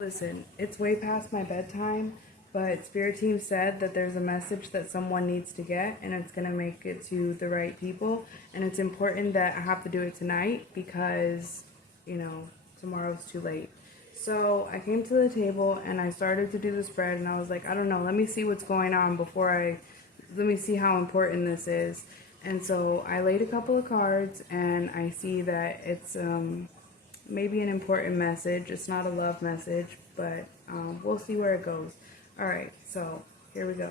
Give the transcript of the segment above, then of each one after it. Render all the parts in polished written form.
Listen, it's way past my bedtime, but Spirit Team said that there's a message that someone needs to get, and it's going to make it to the right people. And it's important that I have to do it tonight because, tomorrow's too late. So I came to the table and I started to do the spread, and I was like, I don't know, let me see what's going on let me see how important this is. And so I laid a couple of cards, and I see that it's, maybe an important message. It's not a love message, but we'll see where it goes. All right, so here we go.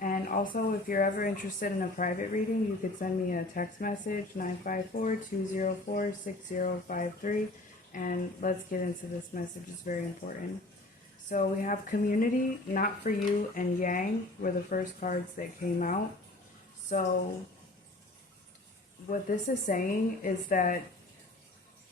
And also, if you're ever interested in a private reading, you could send me a text message, 954-204-6053, and let's get into this message. It's very important. So we have community, not for you, and Yang were the first cards that came out. So what this is saying is that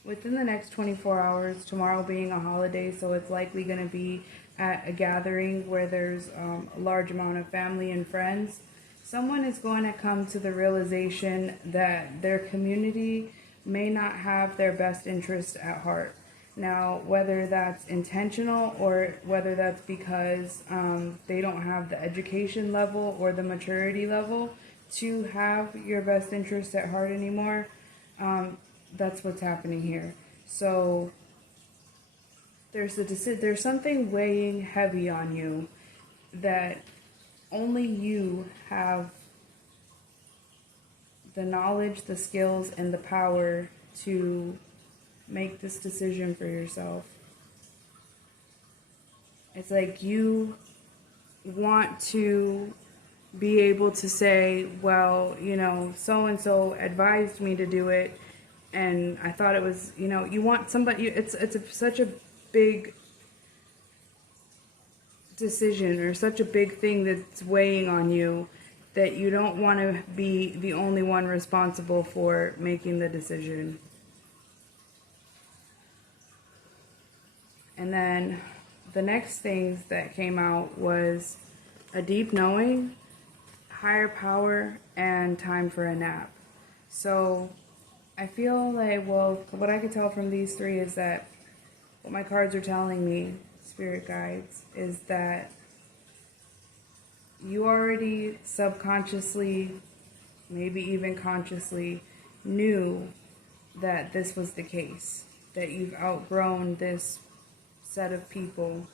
within the next 24 hours, tomorrow being a holiday, so it's likely going to be at a gathering where there's a large amount of family and friends, someone is going to come to the realization that their community may not have their best interest at heart. Now, whether that's intentional or whether that's because they don't have the education level or the maturity level to have your best interest at heart anymore, that's what's happening here. So there's something weighing heavy on you that only you have the knowledge, the skills, and the power to make this decision for yourself. It's like you want to be able to say, well, so and so advised me to do it, and I thought it was, you want somebody, such a big decision or such a big thing that's weighing on you that you don't want to be the only one responsible for making the decision. And then the next things that came out was a deep knowing, higher power, and time for a nap. So I feel like, what I could tell from these three is that what my cards are telling me, spirit guides, is that you already subconsciously, maybe even consciously, knew that this was the case, that you've outgrown this set of people,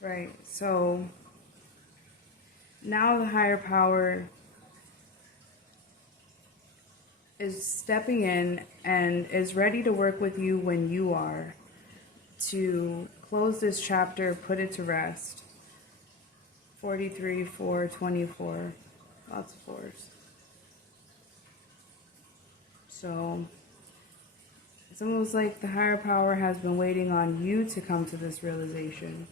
right? So now the higher power is stepping in and is ready to work with you when you are, to close this chapter, put it to rest. 43, 4, 24, lots of fours. So it's almost like the higher power has been waiting on you to come to this realization,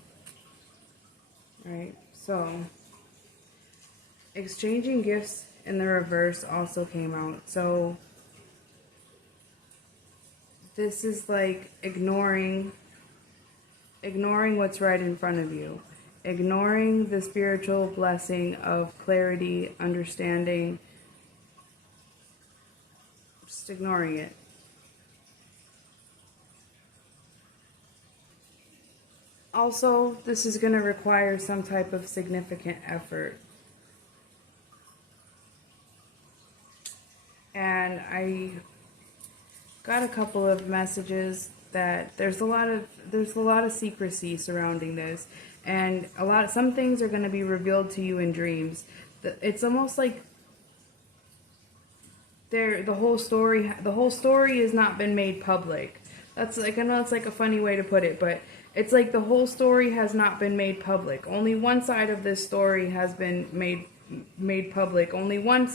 right? So exchanging gifts in the reverse also came out. So this is like ignoring what's right in front of you, ignoring the spiritual blessing of clarity, understanding, just ignoring it. Also, this is going to require some type of significant effort. And I got a couple of messages that there's a lot of secrecy surrounding this, and some things are going to be revealed to you in dreams. It's almost like the whole story has not been made public. That's like, I know it's like a funny way to put it, but it's like the whole story has not been made public. Only one side of this story has been made public. Only one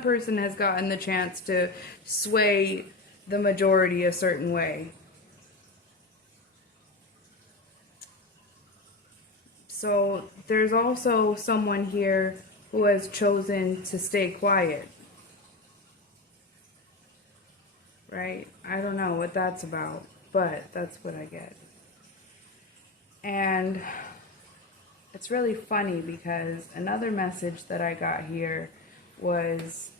person has gotten the chance to sway the majority a certain way. So there's also someone here who has chosen to stay quiet. Right? I don't know what that's about, but that's what I get. And it's really funny because another message that I got here was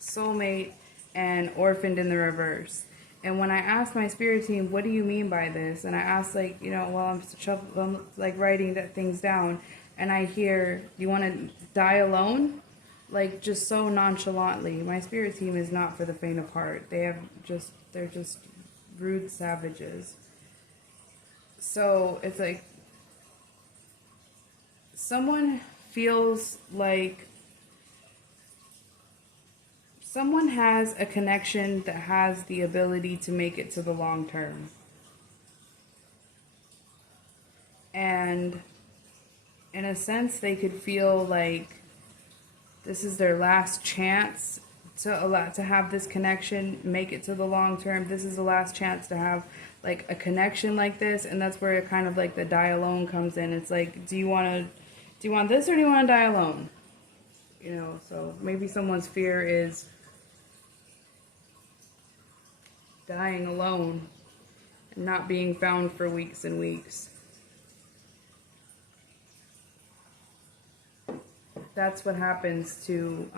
soulmate and orphaned in the reverse. And when I asked my spirit team, what do you mean by this? And I asked, like, you know, while I'm like writing that things down, and I hear, you want to die alone? Like, just so nonchalantly. My spirit team is not for the faint of heart. They're just rude savages. So it's like, someone feels like someone has a connection that has the ability to make it to the long term. And in a sense, they could feel like this is their last chance to have this connection, make it to the long term. This is the last chance to have like a connection like this, and that's where it kind of like the die alone comes in. It's like, do you want this, or do you want to die alone? You know, so maybe someone's fear is dying alone and not being found for weeks and weeks. That's what happens to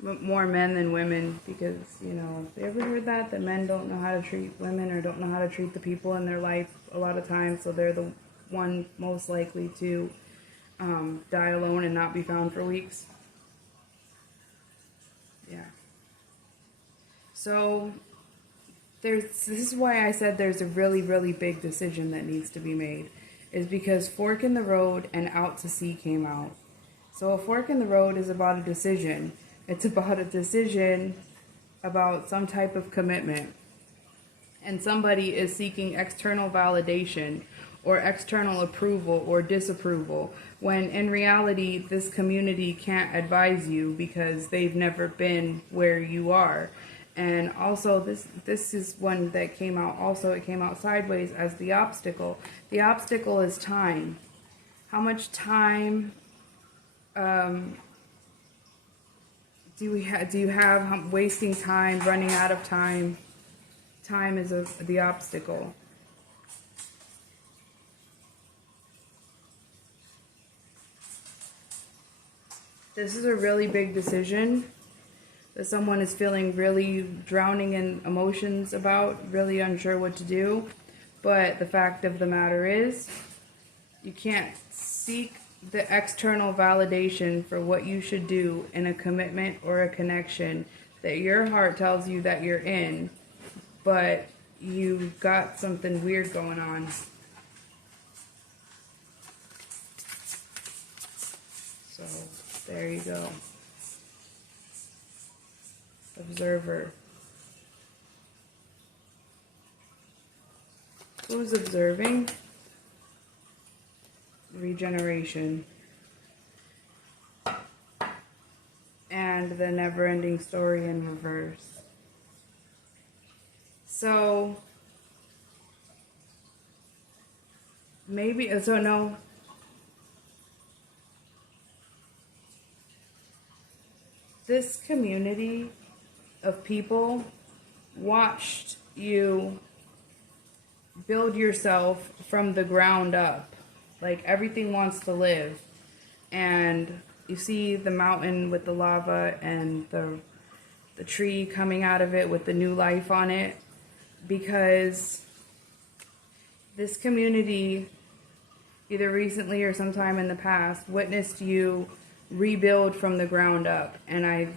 more men than women, because, you know, have you ever heard that men don't know how to treat women or don't know how to treat the people in their life a lot of times, so they're the one most likely to die alone and not be found for weeks. Yeah. So this is why I said there's a really, really big decision that needs to be made, is because Fork in the Road and Out to Sea came out. So a fork in the road is about a decision. It's about a decision about some type of commitment. And somebody is seeking external validation or external approval or disapproval, when in reality this community can't advise you because they've never been where you are. And also this is one that came out, also it came out sideways as the obstacle. The obstacle is time. How much time do you have? Wasting time, running out of time. Time is the obstacle. This is a really big decision that someone is feeling really drowning in emotions about, really unsure what to do. But the fact of the matter is, you can't seek the external validation for what you should do in a commitment or a connection that your heart tells you that you're in, but you've got something weird going on. So there you go. Observer. Who's observing? Regeneration. And the never-ending story in reverse. So maybe, so no. This community of people watched you build yourself from the ground up. Like, everything wants to live. And you see the mountain with the lava and the tree coming out of it with the new life on it, because this community, either recently or sometime in the past, witnessed you rebuild from the ground up. And I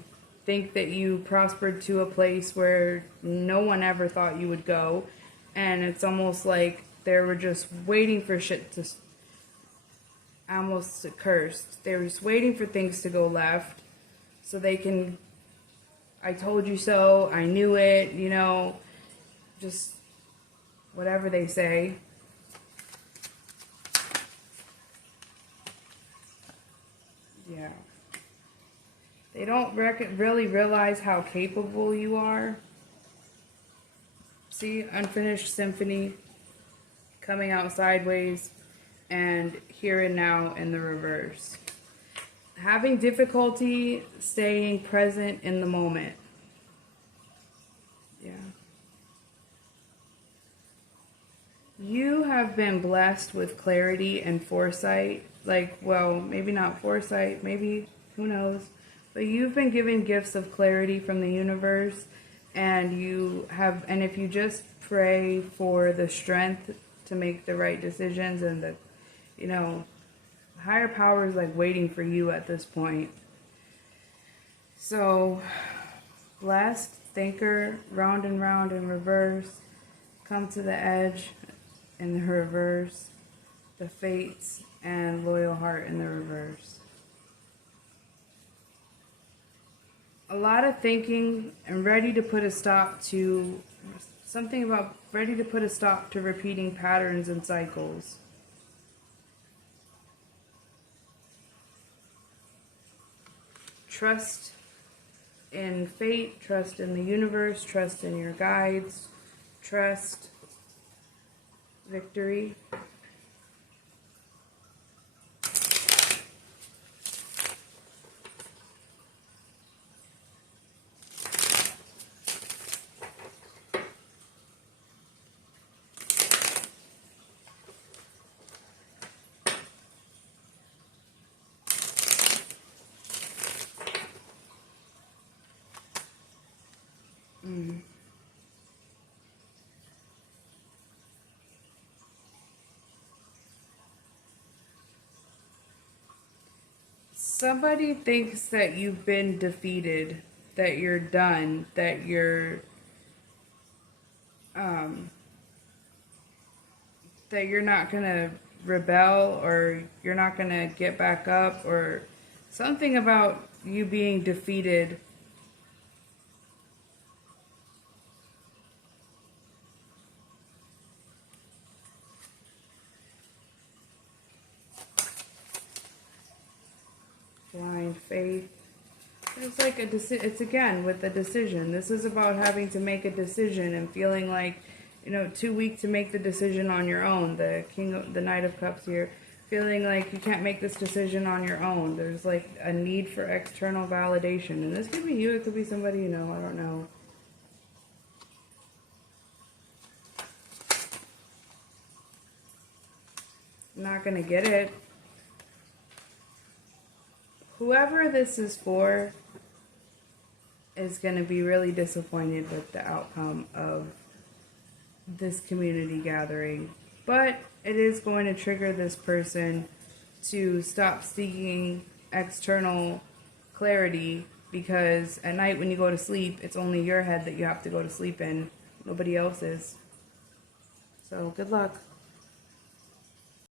think that you prospered to a place where no one ever thought you would go. And it's almost like they were just waiting for shit to, almost cursed. They were just waiting for things to go left so they can, I told you so, I knew it, you know, just whatever they say. Yeah. They don't really realize how capable you are. See, Unfinished Symphony coming out sideways, and Here and Now in the reverse. Having difficulty staying present in the moment. Yeah. You have been blessed with clarity and foresight. Like, well, maybe not foresight, maybe, who knows. But you've been given gifts of clarity from the universe and if you just pray for the strength to make the right decisions, and the, you know, higher power is like waiting for you at this point. So, blessed, thinker, round and round in reverse, come to the edge in the reverse, the fates, and loyal heart in the reverse. A lot of thinking and ready to put a stop to something about ready to put a stop to repeating patterns and cycles. Trust in fate, trust in the universe, trust in your guides, trust victory. Somebody thinks that you've been defeated, that you're done, that you're not gonna rebel, or you're not gonna get back up, or something about you being defeated. Blind faith. It's like it's again with the decision. This is about having to make a decision and feeling like, too weak to make the decision on your own. The Knight of Cups here, feeling like you can't make this decision on your own. There's like a need for external validation, and this could be you. It could be somebody you know. I don't know. I'm not gonna get it. Whoever this is for is going to be really disappointed with the outcome of this community gathering. But it is going to trigger this person to stop seeking external clarity, because at night when you go to sleep, it's only your head that you have to go to sleep in, nobody else's. So good luck.